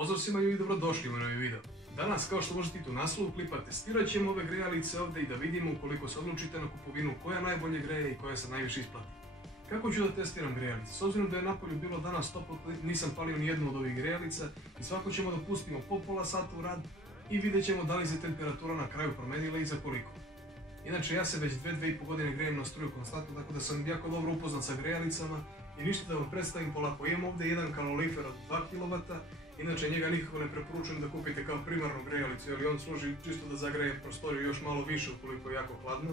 Pozdrav svima ljudi, dobrodošli u novi video. Danas, kao što možete i tu naslovu klipa, testirat ćemo ove grejalice ovdje i da vidimo ukoliko se odlučite na kupovinu koja najbolje greje i koja se najviše isplati. Kako ću da testiram grejalice? S obzirom da je napolju bilo danas toplo, nisam palio ni jednu od ovih grejalica i svako ćemo da pustimo po pola sata u rad i vidjet ćemo da li se temperatura na kraju promenila i za koliko. Inače, ja se već 2,5 godine grejem na struju konstantno, tako da sam jako dobro upoznat sa grejalicama i ništa da vam predstavim polako. Imam ovdje jedan kalorifer od 2 kW, inače njega nikako ne preporučujem da kupite kao primarnu grejalicu, jer on služi čisto da zagreje prostoriju još malo više ukoliko je jako hladno.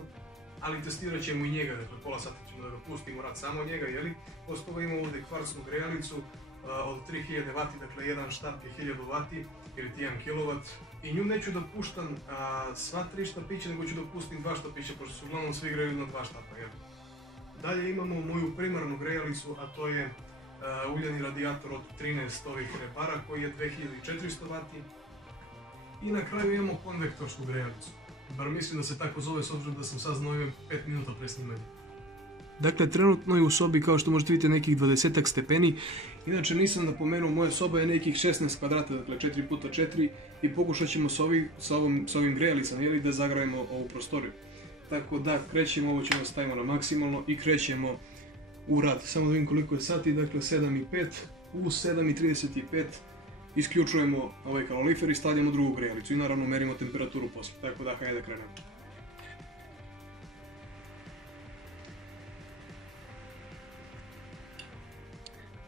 Ali testirat ćemo i njega, dakle pola sata ćemo da ga pustimo rad samo njega, jeli? Posto toga imamo ovdje kvarcnu grejalicu od 3000 W, dakle jedan štap je 1000 W ili 1 kW. I nju neću da puštam sva 3 štapića, nego ću da pustim 2 štapića, pošto su uglavnom svi greju na 2 štapa, jel? Dalje imamo moju primarnu grejalicu, a to je uljani radijator od 13 ovih repara koji je 2400 W. I na kraju imamo konvektorsku grejalicu. Bar mislim da se tako zove s obzirom da sam saznao 5 minuta pre snimanja. Dakle, trenutno je u sobi, kao što možete vidjeti, nekih 20 stepeni. Inače, nisam napomenuo, moja soba je nekih 16 kvadrata, dakle 4x4 i pokušat ćemo s ovim grejalicama, jeli, da zagrajemo ovu prostoriju. Tako da, krećemo, ovo ćemo stavimo na maksimalno i krećemo u rad. Samo da vidim koliko je sati, dakle 7:05, u 7:35 isključujemo ovaj kalorifer i stavljamo drugu grejalicu i naravno merimo temperaturu poslije, tako da hajde da krenemo.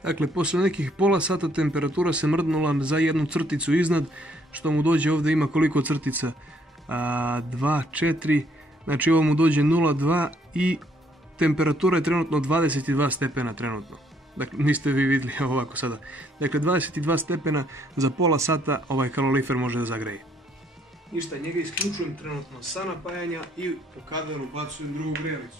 Dakle, posle nekih pola sata temperatura se mrdnula za jednu crticu iznad, što mu dođe ovdje ima koliko crtica? 2, 4, znači ovo mu dođe 0,2 i temperatura je trenutno 22 stepena trenutno. Dakle, niste vi vidjeli ovako sada. Dakle, 22 stepena za pola sata ovaj kalorifer može da zagreje. Ništa, njega isključujem trenutno sa napajanja i po kadar ubacujem drugu grejalicu.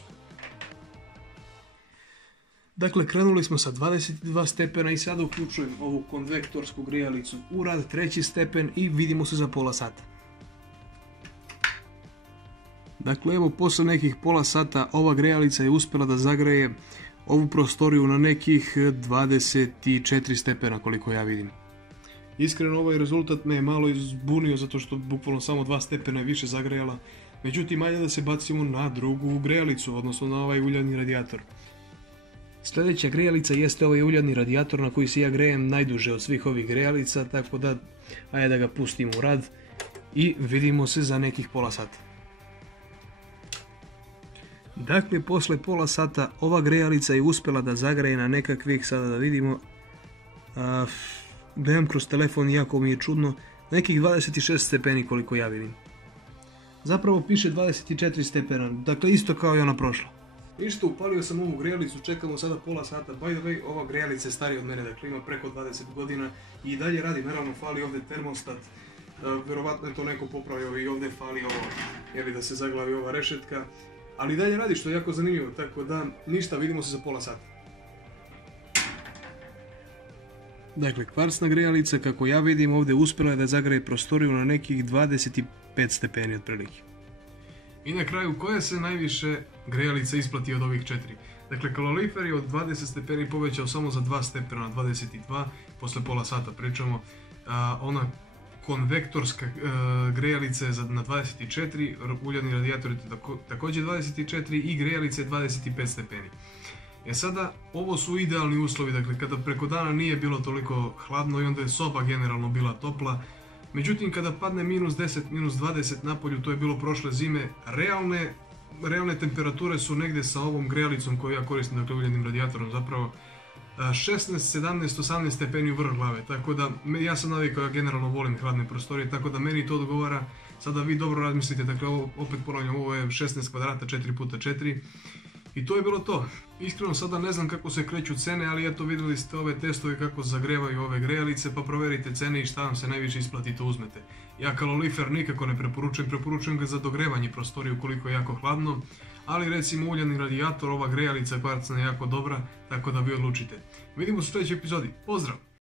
Dakle, krenuli smo sa 22 stepena i sada uključujem ovu konvektorsku grejalicu u rad, 3. stepen i vidimo se za pola sata. Dakle, evo, posle nekih pola sata ova grejalica je uspjela da zagreje ovu prostoriju na nekih 24 stepena koliko ja vidim. Iskreno, ovaj rezultat me je malo izbunio zato što bukvalno samo 2 stepena je više zagrejala. Međutim, ajde da se bacimo na drugu grejalicu, odnosno na ovaj uljani radijator. Sljedeća grejalica jeste ovaj uljani radijator na koji se ja grejem najduže od svih ovih grejalica, tako da ajde da ga pustimo u rad i vidimo se za nekih pola sata. Dakle, posle pola sata ova grejalica je uspjela da zagreje na nekakvih, sada da vidimo, gledam kroz telefon, jako mi je čudno, nekih 26 stepeni koliko ja vidim. Zapravo piše 24 stepena, dakle isto kao i ona prošla. Ništa, upalio sam ovu grejalicu, čekamo sada pola sata. By the way, ova grejalica je starija od mene, dakle ima preko 20 godina i dalje radi, naravno fali ovdje termostat, vjerovatno je to neko popravio i ovdje fali ovo, jeli, da se zaglavi ova rešetka. Ali dalje radi, što je jako zanimljivo, tako da ništa, vidimo se za pola sata. Dakle, kvarcna grejalica, kako ja vidim, ovdje uspjela je da zagreje prostoriju na nekih 25 stepeni otprilike. I na kraju, koja se najviše grejalica isplati od ovih 4? Dakle, kalorifer je od 20 stepeni povećao samo za 2 stepena na 22, posle pola sata pričamo. Ona konvektorska grejalica je na 24, uljani radijator je također 24 i grejalica je 25 stepeni. Sada, ovo su idealni uslovi, dakle kada preko dana nije bilo toliko hladno i onda je soba generalno bila topla. Međutim, kada padne -10, -20 napolju, to je bilo prošle zime, realne temperature su negdje sa ovom grejalicom koju ja koristim, dakle uljanim radijatorom zapravo, 16, 17, 18 stepeni u vrh glave, tako da ja sam navikao, ja generalno volim hladne prostorije, tako da meni to odgovara. Sada vi dobro razmislite, dakle ovo, opet ponavljam, ovo je 16 kvadrata 4x4 i to je bilo to. Iskreno sada ne znam kako se kreću cene, ali eto, vidjeli ste ove testove kako zagrevaju ove grejalice, pa proverite cene i šta vam se najviše isplati, to uzmete. Ja kalorifer nikako ne preporučujem ga za dogrevanje prostorije ukoliko je jako hladno, ali recimo uljani radijator, ova grejalica kvarcna je jako dobra, tako da vi odlučite. Vidimo se u sljedećoj epizodi, pozdrav!